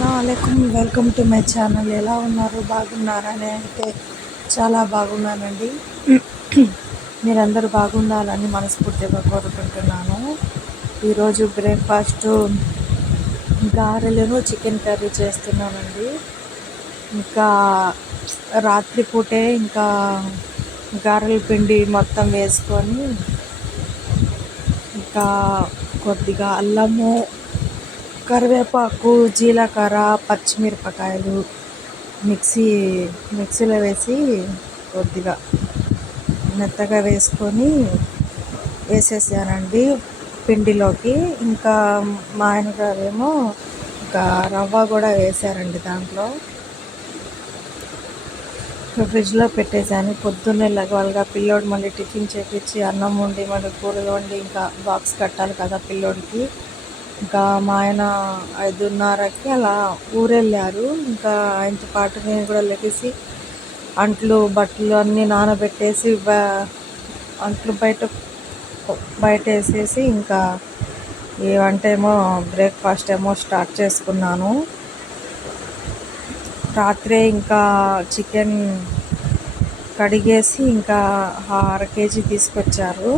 అస్సలాముఅలైకుం welcome to my channel. ఎలా ఉన్నారు? బాగున్నారా? నేనైతే చాలా బాగున్నానండి. మీరందరూ బాగుండాలని మనస్ఫూర్తిగా కోరుకుంటున్నాను. ఈరోజు బ్రేక్ఫాస్ట్ గారెలను చికెన్ కర్రీ చేస్తున్నానండి. ఇంకా రాత్రిపూటే ఇంకా గారెల పిండి మొత్తం వేసుకొని ఇంకా కొద్దిగా అల్లము, కరివేపాకు, జీలకర్ర, పచ్చిమిరపకాయలు మిక్సీలో వేసి కొద్దిగా మెత్తగా వేసేసానండి పిండిలోకి. ఇంకా మా ఆయనగారేమో ఇంకా రవ్వ కూడా వేసారండి దాంట్లో. ఫ్రిడ్జ్లో పెట్టేశాను. పొద్దున్నే లెగవాలిగా పిల్లోడు మళ్ళీ టిఫిన్ చేపించి అన్నం వండి మళ్ళీ కూరలు వండి ఇంకా బాక్స్ కట్టాలి కదా పిల్లోడికి. ఇంకా మా ఆయన 5:30కి అలా ఊరెళ్ళారు. ఇంకా ఆయనతో పాటు నేను కూడా లెగిసి అంట్లు బట్టలు అన్నీ నానబెట్టేసి అంట్లు బయట వేసేసి ఇంకా ఈ వంట ఏమో బ్రేక్ఫాస్ట్ ఏమో స్టార్ట్ చేసుకున్నాను. రాత్రే ఇంకా చికెన్ కడిగేసి ఇంకా 1/2 కేజీ తీసుకొచ్చారు.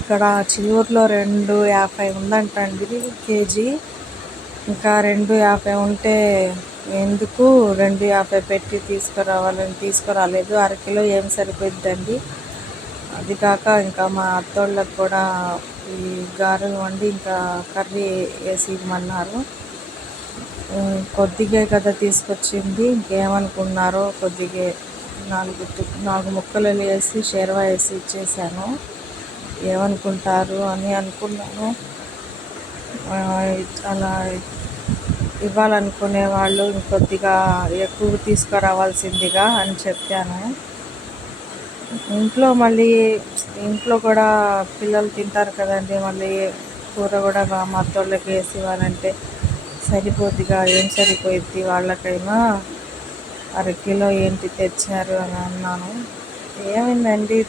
ఇక్కడ చిలువూరులో 2.50 ఉందంటండి కేజీ. ఇంకా 2.50 ఉంటే ఎందుకు 2.50 పెట్టి తీసుకురాలేదు. 1/2 కిలో ఏం సరిపోద్దండి. అది కాక ఇంకా మా అత్తోళ్ళకి కూడా ఈ గారెలు వండి ఇంకా కర్రీ వేసి ఇవ్వమన్నారు. కొద్దిగే కదా తీసుకొచ్చింది, ఇంకేమనుకున్నారో కొద్దిగే 4 ముక్కలు వేసి షేర్వా వేసి ఇచ్చేసాను. ఏమనుకుంటారు అని అనుకున్నాను. అలా ఇవ్వాలనుకునే వాళ్ళు ఇంకొద్దిగా ఎక్కువ తీసుకురావాల్సిందిగా అని చెప్పాను. ఇంట్లో కూడా పిల్లలు తింటారు కదండి. మళ్ళీ కూర కూడా మా అత్తోళ్ళకి వేసి ఇవ్వాలంటే సరిపోద్దిగా, ఏం సరిపోయిద్ది వాళ్ళకైనా. 1/2 కిలో ఏంటి తెచ్చారు అని అన్నాను. ఏమైందండి,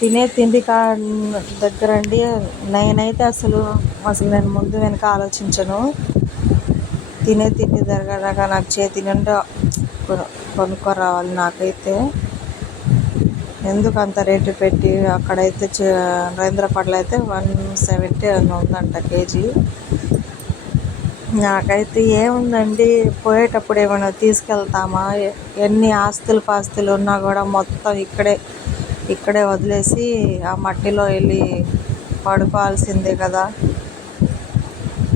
తినే తిండి దగ్గర అండి నేనైతే అసలు నేను ముందు వెనక ఆలోచించను. తినే తిండి దగ్గర నాకు చేతి నిండా కొనుక్కోరావాలి. నాకైతే ఎందుకు అంత రేటు పెట్టి, అక్కడైతే నరేంద్రపట్ల అయితే 170 ఉందంట కేజీ. నాకైతే ఏముందండి, పోయేటప్పుడు ఏమైనా తీసుకెళ్తామా? ఎన్ని పాస్తులు ఉన్నా కూడా మొత్తం ఇక్కడే వదిలేసి ఆ మట్టిలో వెళ్ళి పడుకోవాల్సిందే కదా.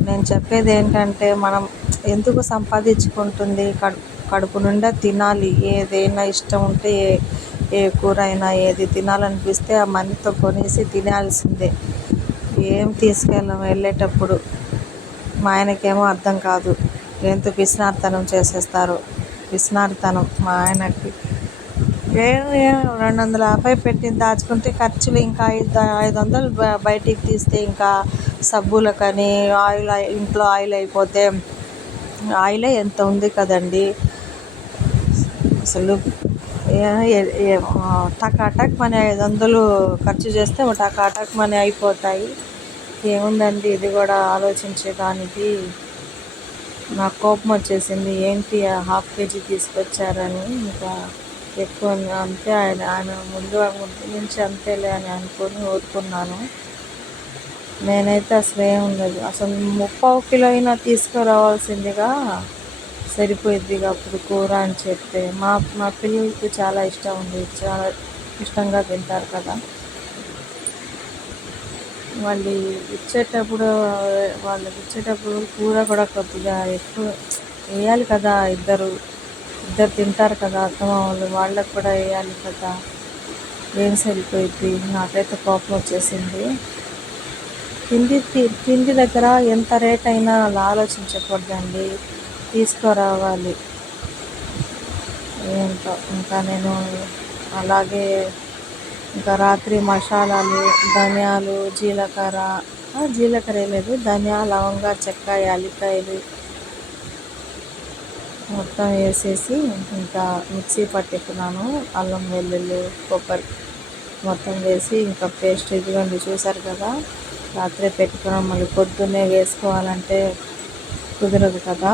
నేను చెప్పేది ఏంటంటే, మనం ఎందుకు సంపాదించుకుంటుంది? కడుపు నిండా తినాలి. ఏదైనా ఇష్టం ఉంటే ఏ కూర అయినా ఏది తినాలనిపిస్తే ఆ మనీతో కొనేసి తినాల్సిందే. ఏం తీసుకెళ్ళాం వెళ్ళేటప్పుడు. మా ఆయనకేమో అర్థం కాదు, ఎంతో పిసినారితనం చేసేస్తారు. పిసినారితనం మా ఆయనకి. 250 పెట్టి దాచుకుంటే ఖర్చులు ఇంకా 500 బయటికి తీస్తే ఇంకా సబ్బులకని ఇంట్లో ఆయిల్ అయిపోతే ఆయిలే ఎంత ఉంది కదండి. అసలు టకాటక్ మనీ 500 ఖర్చు చేస్తే టకాటక్ మనీ అయిపోతాయి. ఏముందండి, ఇది కూడా ఆలోచించేదానికి. నాకు కోపం వచ్చేసింది. ఏంటి 1/2 కేజీ తీసుకొచ్చారని. ఇంకా ఎక్కువ అంతే, ఆయన ముందు నుంచి అంతేలే అని అనుకొని ఊరుకున్నాను. నేనైతే అసలు ఏముండదు, అసలు 3/4 కిలో అయినా తీసుకురావాల్సిందిగా. సరిపోయిద్దిగా అప్పుడు కూర అని చెప్తే. మా పిల్లలకి చాలా ఇష్టం ఉంది, చాలా ఇష్టంగా తింటారు కదా. వాళ్ళకి ఇచ్చేటప్పుడు కూర కూడా కొద్దిగా ఎక్కువ వేయాలి కదా. ఇద్దరు తింటారు కదా అత్తమామలు, వాళ్ళకి కూడా వేయాలి కదా. ఏం సరిపోయిద్ది. నాకైతే కోపం వచ్చేసింది. తిండి దగ్గర ఎంత రేట్ అయినా అలా ఆలోచించకూడదండి, తీసుకురావాలి. ఏంటో ఇంకా నేను అలాగే ఇంకా రాత్రి మసాలాలు, ధనియాలు, జీలకర్ర వేయలేదు, ధనియాలు, లవంగా, చెక్క, యాలక్కాయలు మొత్తం వేసేసి ఇంకా మిక్సీ పట్టుకున్నాను. అల్లం, వెల్లుల్లి, కొబ్బరి మొత్తం వేసి ఇంకా పేస్ట్. ఇదిగోండి చూసారు కదా, రాత్రే పెట్టుకున్నాం. మళ్ళీ పొద్దున్నే వేసుకోవాలంటే కుదరదు కదా.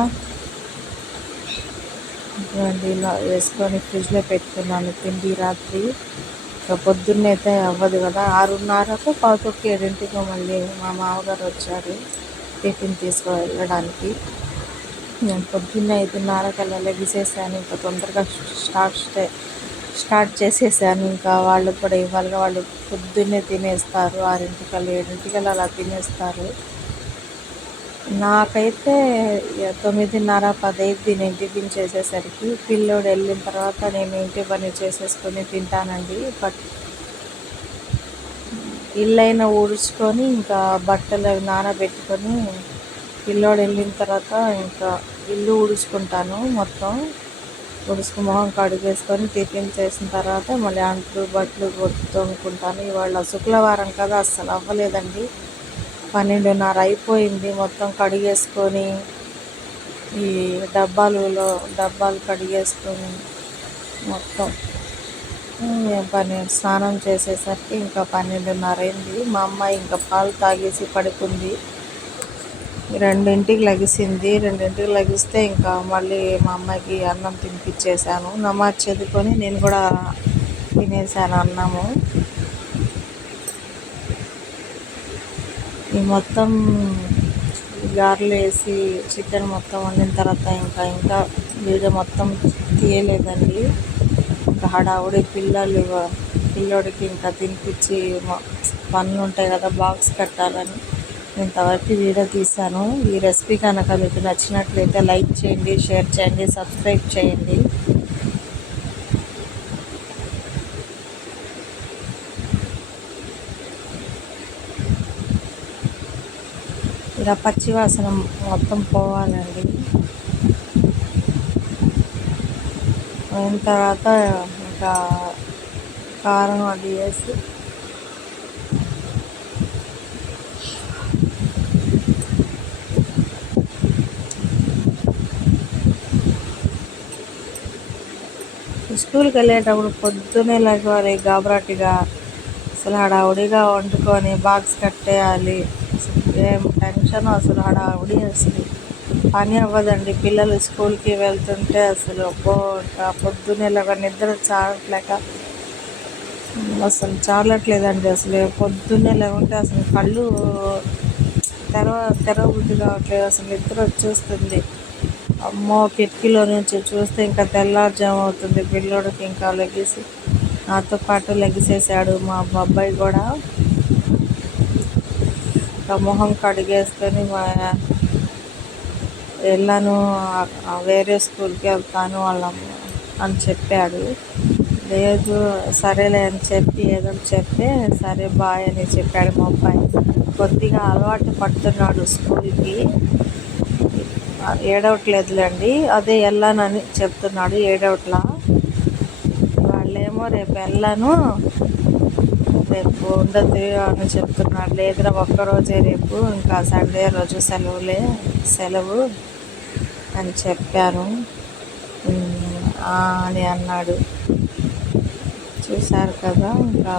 ఇటువంటి ఇలా వేసుకొని ఫ్రిడ్జ్లో పెట్టుకున్నాను పిండి రాత్రి. ఇక పొద్దున్నే అయితే అవ్వదు కదా, 6:30కో 6:45కో మళ్ళీ మా మామగారు వచ్చారు టిఫిన్ తీసుకు వెళ్ళడానికి. నేను పొద్దున్నే 5:30కల్లా లెగిసేసాను. ఇంకా తొందరగా స్టార్ట్ చేసేసాను. ఇంకా వాళ్ళకి కూడా ఇవ్వాలిగా, వాళ్ళు పొద్దున్నే తినేస్తారు 6:00కల్లా 7:00కల్లా అలా తినేస్తారు. నాకైతే 9:30 10 అయింది నేను టిఫిన్ చేసేసరికి. పిల్లోడు వెళ్ళిన తర్వాత నేను ఇంటి పని చేసేసుకొని తింటానండి. బట్ ఇల్లైనా ఊడ్చుకొని ఇంకా బట్టలు అవి నానబెట్టుకొని పిల్లోడు వెళ్ళిన తర్వాత ఇంకా ఇల్లు ఊడ్చుకుంటాను. మొత్తం మొహం కడిగేసుకొని టిఫిన్ చేసిన తర్వాత మళ్ళీ అంట్లు బట్టలు తోముకుంటాను. ఇవాళ శుక్రవారం కదా, అస్సలు అవ్వలేదండి. 12:30 అయిపోయింది. మొత్తం కడిగేసుకొని ఈ డబ్బాలు కడిగేసుకొని మొత్తం స్నానం చేసేసరికి ఇంకా 12:30 అయింది. మా అమ్మాయి ఇంకా పాలు తాగేసి పడుకుంది. 2ంటికి లెగిసింది. 2ంటికి లెగిస్తే ఇంకా మళ్ళీ మా అమ్మాయికి అన్నం తినిపించేశాను. నమాజ్ చదువుకొని నేను కూడా తినేసాను అన్నము. ఈ మొత్తం గారెలు వేసి చికెన్ మొత్తం వండిన తర్వాత ఇంకా వీడియో మొత్తం తీయలేదండి. ఇంకా హడావుడి పిల్లోడికి ఇంకా తినిపించి పనులు ఉంటాయి కదా, బాక్స్ కట్టాలని ఇంతవరకు వీడియో తీశాను. ఈ రెసిపీ కనుక మీకు నచ్చినట్లయితే లైక్ చేయండి, షేర్ చేయండి, సబ్స్క్రైబ్ చేయండి. ఇలా పచ్చివాసన మొత్తం పోవాలండి. అయిన తర్వాత ఇంకా కారం అది వేసి స్కూల్కి వెళ్ళేటప్పుడు పొద్దున్నే లేవాలి గాబరాటిగా, అసలు హడావుడిగా వండుకొని బాక్స్ కట్టేయాలి. ఏం టెన్షన్, అసలు హడావుడి, అసలు పని అవ్వదండి. పిల్లలు స్కూల్కి వెళ్తుంటే అసలు ఇంకా పొద్దున్నే నిద్ర చాలట్లేదండి. అసలు పొద్దున్నే లేకుంటే అసలు కళ్ళు తెరవబుద్ధి కావట్లేదు. అసలు నిద్ర వచ్చేస్తుంది. అమ్మో, కిటికీలో నుంచి చూస్తే ఇంకా తెల్లారుజాము అవుతుంది. పిల్లోడికి ఇంకా నాతో పాటు లెగిసేసాడు మా అబ్బాయి కూడా. ఇంకా మొహం కడిగేసుకొని వెళ్ళాను, వేరే స్కూల్కి వెళ్తాను అని చెప్పాడు. లేదు సరేలే అని చెప్పి ఏదో చెప్తే సరే బాయ్ అని చెప్పాడు మా అబ్బాయి. కొద్దిగా అలవాటు పడుతున్నాడు స్కూల్కి, ఏడవట్లేదులేండి. అదే వెళ్ళానని చెప్తున్నాడు, ఏడవట్లా. వాళ్ళేమో రేపు వెళ్ళాను, రేపు ఉండదు అని చెప్తున్నాడు. లేదురా ఒక్కరోజే రేపు, ఇంకా సండే రోజు సెలవు అని చెప్పాను అని అన్నాడు. చూశారు కదా. ఇంకా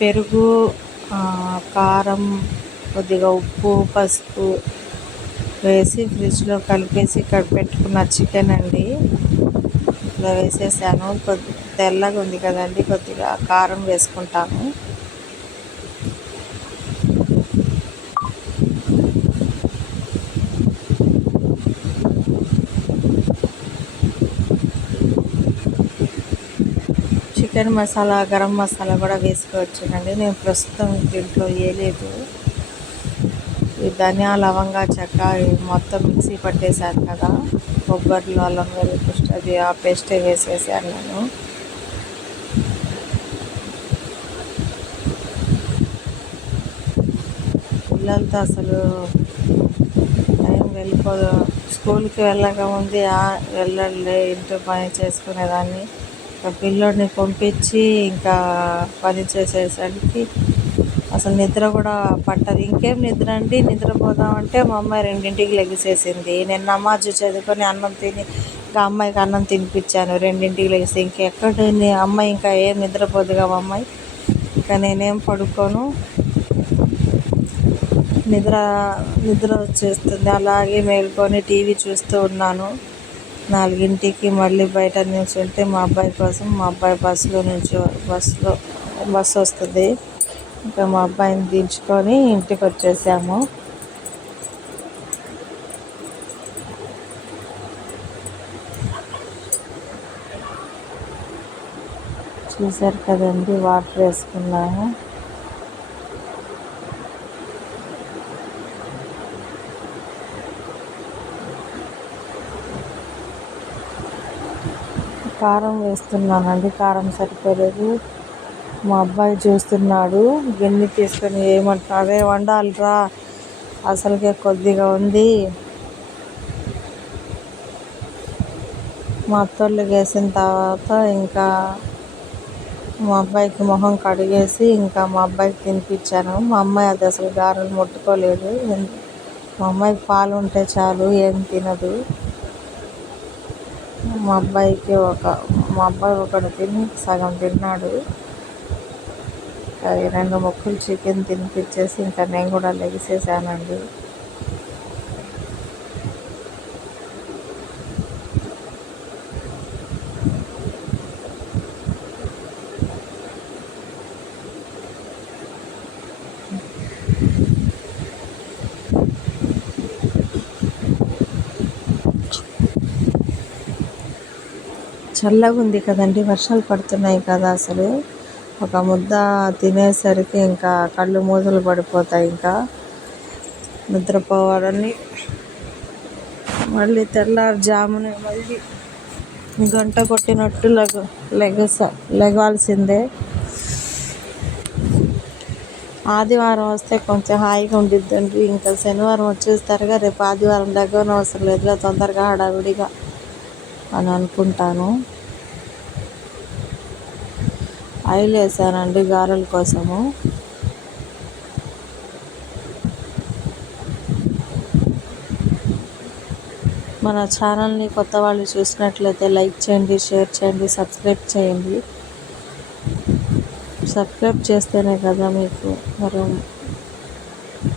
పెరుగు కారం కొద్దిగా ఉప్పు పసుపు వేసి ఫ్రిడ్జ్లో కలిపేసి ఇక్కడ పెట్టుకున్న చికెన్ అండి ఇలా వేసేసాను. తెల్లగా ఉంది కదండి, కొద్దిగా కారం వేసుకుంటాను. చికెన్ మసాలా గరం మసాలా కూడా వేసుకోవచ్చునండి. నేను ప్రస్తుతం దీంట్లో వేయలేదు. ఈ ధనియా లవంగా చెక్క మొత్తం మిక్సీ పట్టేశాను కదా, కొబ్బరిలో అల్లం వెల్లుల్లి పేస్ట్ అది ఆ పేస్టే వేసేసాను నేను. పిల్లలతో అసలు టైం వెళ్ళిపోదు. స్కూల్కి వెళ్ళక ముందే వెళ్ళాలి ఇంట్లో పని చేసుకునేదాన్ని. పిల్లోడిని పంపించి ఇంకా పని చేసేసరికి అసలు నిద్ర కూడా పట్టదు. ఇంకేం నిద్ర అండి, నిద్రపోదామంటే మా అమ్మాయి 2ంటికి లెగిసేసింది. నేను నమాజ్ చదువుకొని అన్నం తిని ఇంకా అమ్మాయికి అన్నం తినిపించాను. 2ంటికి లెగిసి ఇంకెక్కడ అమ్మాయి ఇంకా ఏం నిద్రపోదుగా మా అమ్మాయి. ఇంకా నేనేం పడుకోను. నిద్ర నిద్ర వచ్చేస్తుంది. అలాగే మేల్కొని టీవీ చూస్తూ ఉన్నాను. 4కి మళ్ళీ బయట నిల్చుంటే మా అబ్బాయి కోసం, మా అబ్బాయి బస్సు వస్తుంది. ఇంకా మా అబ్బాయిని దించుకొని ఇంటికి వచ్చేసాము. చూసారు కదండి, వాటర్ వేసుకున్నాము. కారం వేస్తున్నానండి, కారం సరిపోలేదు. మా అబ్బాయి చూస్తున్నాడు, గిన్నె తీసుకొని ఏమంటున్నా, అదే వండాలిరా, అసలుకే కొద్దిగా ఉంది. మా అత్తోళ్ళకి వేసిన తర్వాత ఇంకా మా అబ్బాయికి మొహం కడిగేసి ఇంకా మా అబ్బాయికి తినిపించాను. మా అమ్మాయి అది అసలు గారెలు ముట్టుకోలేదు. మా అమ్మాయికి పాలు ఉంటే చాలు, ఏం తినదు. మా అబ్బాయి ఒకడు తిని సగం తిన్నాడు. అది 2 ముక్కలు చికెన్ తినిపించేసి ఇంకా నేను కూడా లెగిసేసానండి. చల్లగా ఉంది కదండి, వర్షాలు పడుతున్నాయి కదా. అసలు ఒక ముద్ద తినేసరికి ఇంకా కళ్ళు మూతలు పడిపోతాయి. ఇంకా నిద్రపోవాలని మళ్ళీ తెల్లారుజామునే మళ్ళీ గంట కొట్టినట్టు లెగాల్సిందే. ఆదివారం వస్తే కొంచెం హాయిగా ఉండిద్దండి. ఇంకా శనివారం వచ్చేస్తారుగా, రేపు ఆదివారం దగ్గర అవసరం లేదుగా, తొందరగా హడావిడిగా అని అనుకుంటాను. ఆయిల్ వేసానండి గారెల కోసము. మన ఛానల్ని కొత్త వాళ్ళు చూసినట్లయితే లైక్ చేయండి, షేర్ చేయండి, సబ్స్క్రైబ్ చేయండి. సబ్స్క్రైబ్ చేస్తేనే కదా మీకు మరి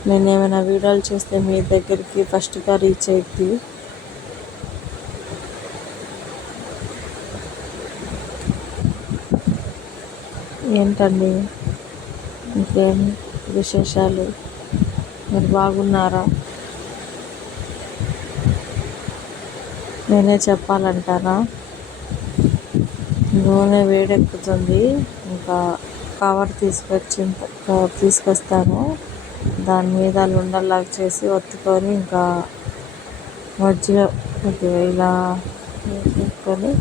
నేను ఏమైనా వీడియోలు చేస్తే మీ దగ్గరికి ఫస్ట్గా రీచ్ అయ్యింది. ఏంటండి ఇంకేం విశేషాలు? మీరు బాగున్నారా? నేనే చెప్పాలంటారా? నూనె వేడెక్కుతుంది. ఇంకా కవర్ తీసుకొస్తాను. దాని మీద ఉండల్లాగా చేసి ఒత్తుకొని ఇంకా మజ్జిగ కొద్దిగా ఇలా వేసుకొని